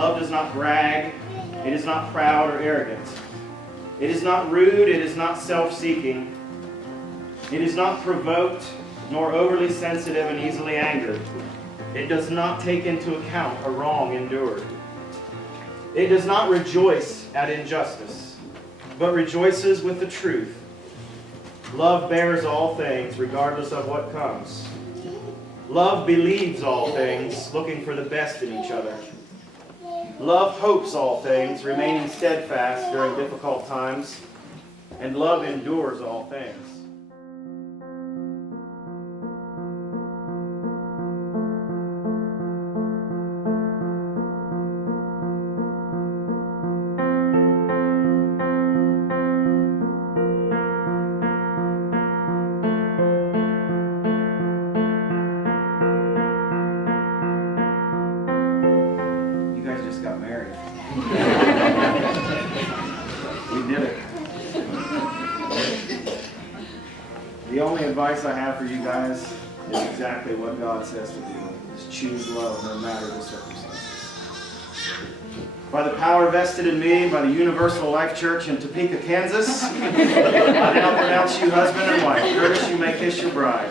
Love does not brag. It is not proud or arrogant. It is not rude. It is not self-seeking. It is not provoked, nor overly sensitive and easily angered. It does not take into account a wrong endured. It does not rejoice at injustice, but rejoices with the truth. Love bears all things, regardless of what comes. Love believes all things, looking for the best in each other. Love hopes all things, remaining steadfast during difficult times. And love endures all things. We did it. The only advice I have for you guys is exactly what God says to do. Is choose love no matter the circumstances. By the power vested in me by the Universal Life Church in Topeka, Kansas, I now pronounce you husband and wife. Curtis, you may kiss your bride.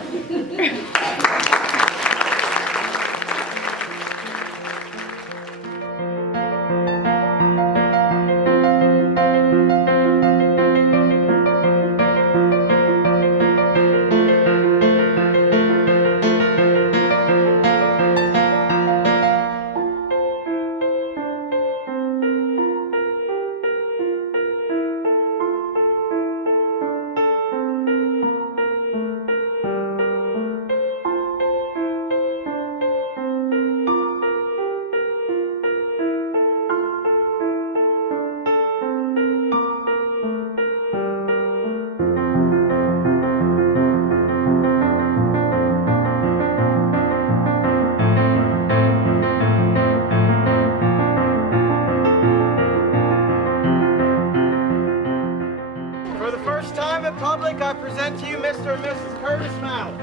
For the first time in public, I present to you Mr. and Mrs. Curtis Mallett.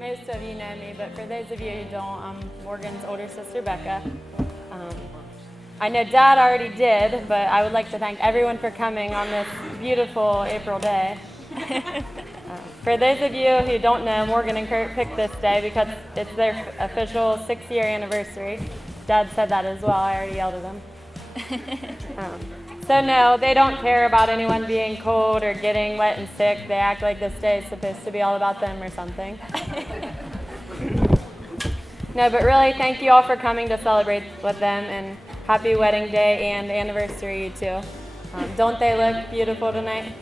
Most of you know me, but for those of you who don't, I'm Morgan's older sister, Becca. I know Dad already did, but I would like to thank everyone for coming on this beautiful April day. For those of you who don't know, Morgan and Kurt picked this day because it's their official 6-year anniversary. Dad said that as well. I already yelled at him. So no, they don't care about anyone being cold or getting wet and sick. They act like this day is supposed to be all about them or something. No, but really, thank you all for coming to celebrate with them, and happy wedding day and anniversary, you two. Don't they look beautiful tonight?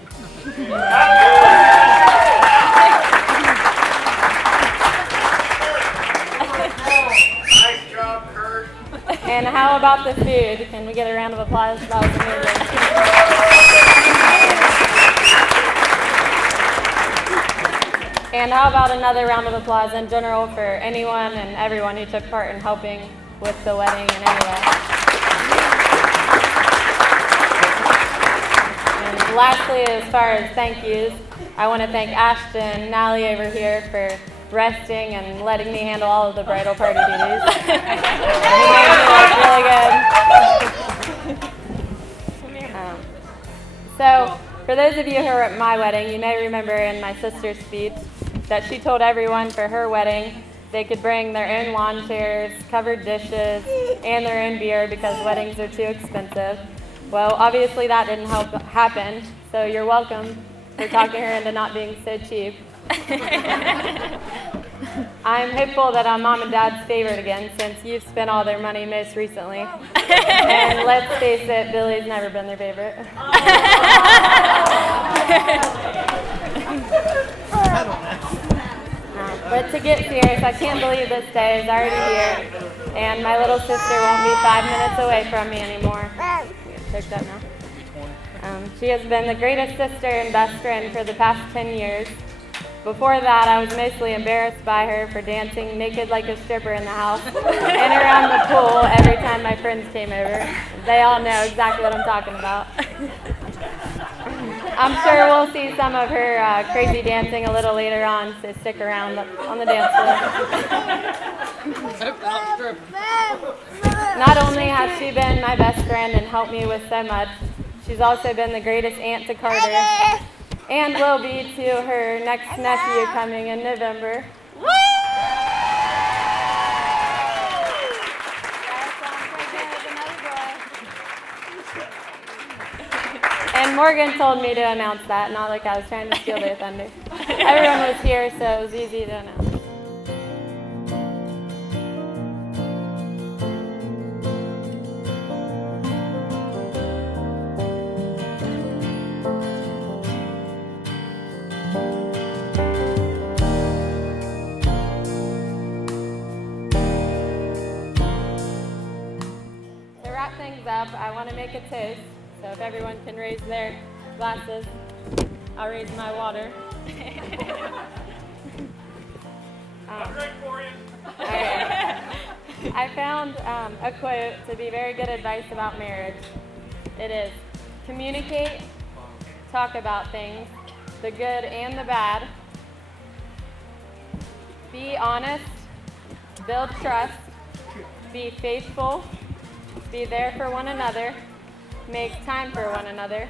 Nice job, Kurt. And how about the food? Can we get a round of applause? That was amazing. And how about another round of applause in general for anyone and everyone who took part in helping with the wedding in any way. And lastly, as far as thank yous, I want to thank Ashton and Nally over here for resting and letting me handle all of the bridal party duties. He made me look really good. So, for those of you who were at my wedding, you may remember in my sister's speech that she told everyone for her wedding they could bring their own lawn chairs, covered dishes, and their own beer because weddings are too expensive. Well, obviously that didn't happen, so you're welcome for talking her into not being so cheap. I'm hopeful that I'm Mom and Dad's favorite again since you've spent all their money most recently. And let's face it, Billy's never been their favorite. But to get serious, I can't believe this day is already here, and my little sister won't be 5 minutes away from me anymore. Picked up now. She has been the greatest sister and best friend for the past 10 years. Before that, I was mostly embarrassed by her for dancing naked like a stripper in the house and around the pool every time my friends came over. They all know exactly what I'm talking about. I'm sure we'll see some of her crazy dancing a little later on, so stick around on the dance floor. Not only has she been my best friend and helped me with so much, she's also been the greatest aunt to Carter, and will be to her next nephew coming in November. And Morgan told me to announce that, not like I was trying to steal their thunder. Everyone was here, so it was easy to announce. To wrap things up, I want to make a toast. So if everyone can raise their glasses, I'll raise my water. Drink for you. Okay. I found a quote to be very good advice about marriage. It is, communicate, talk about things, the good and the bad. Be honest, build trust, be faithful, be there for one another, make time for one another,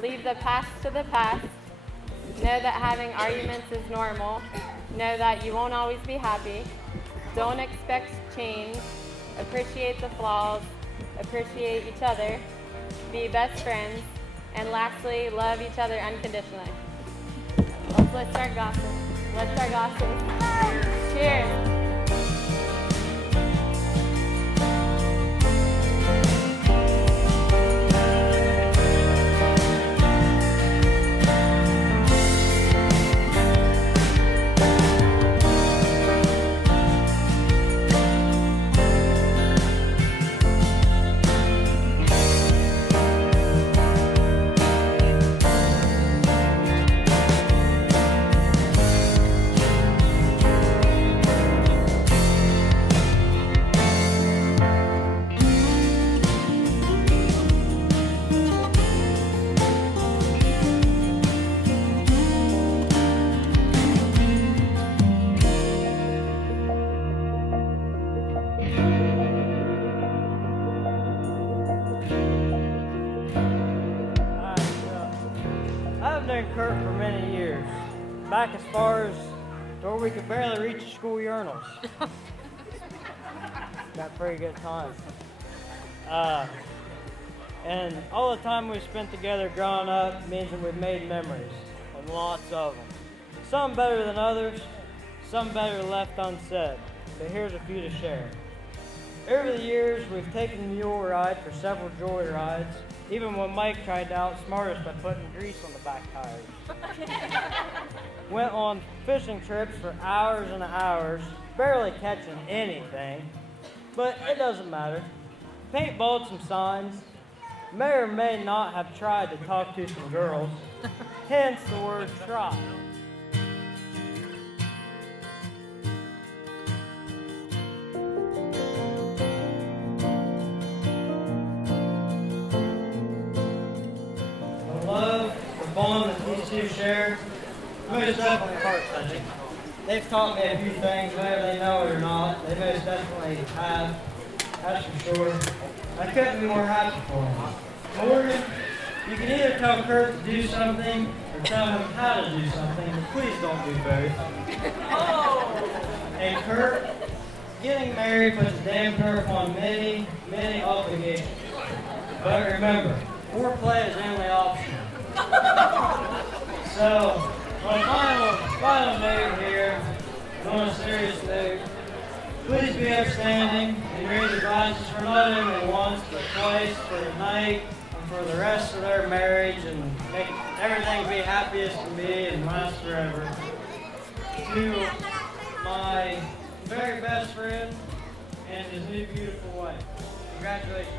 leave the past to the past, know that having arguments is normal, know that you won't always be happy, don't expect change, appreciate the flaws, appreciate each other, be best friends, and lastly, love each other unconditionally. Let's start gossiping. Let's start gossiping. Cheers. I've known Kurt for many years, back as far as to where we could barely reach the school urinals. Got pretty good time. And all the time we've spent together growing up means that we've made memories, and lots of them. Some better than others, some better left unsaid, but here's a few to share. Over the years, we've taken the mule ride for several joy rides, even when Mike tried to outsmart us by putting grease on the back tires. Went on fishing trips for hours and hours, barely catching anything, but it doesn't matter. Paintballed some signs, may or may not have tried to talk to some girls, hence the word try. The love, the bond that these two share, most definitely heart-touching. They've taught me a few things, whether they know it or not. They most definitely have, that's for sure. I couldn't be more happy for them. Morgan, you can either tell Kurt to do something or tell him how to do something, but please don't do both. And Kurt, getting married puts a damper upon many, many obligations. But remember, foreplay is only optional. So, my final note here, on a serious note, please be upstanding and read advices for not only once, but twice, for tonight, and for the rest of their marriage, and make everything be happy as can be and last forever. To my very best friend and his new beautiful wife. Congratulations.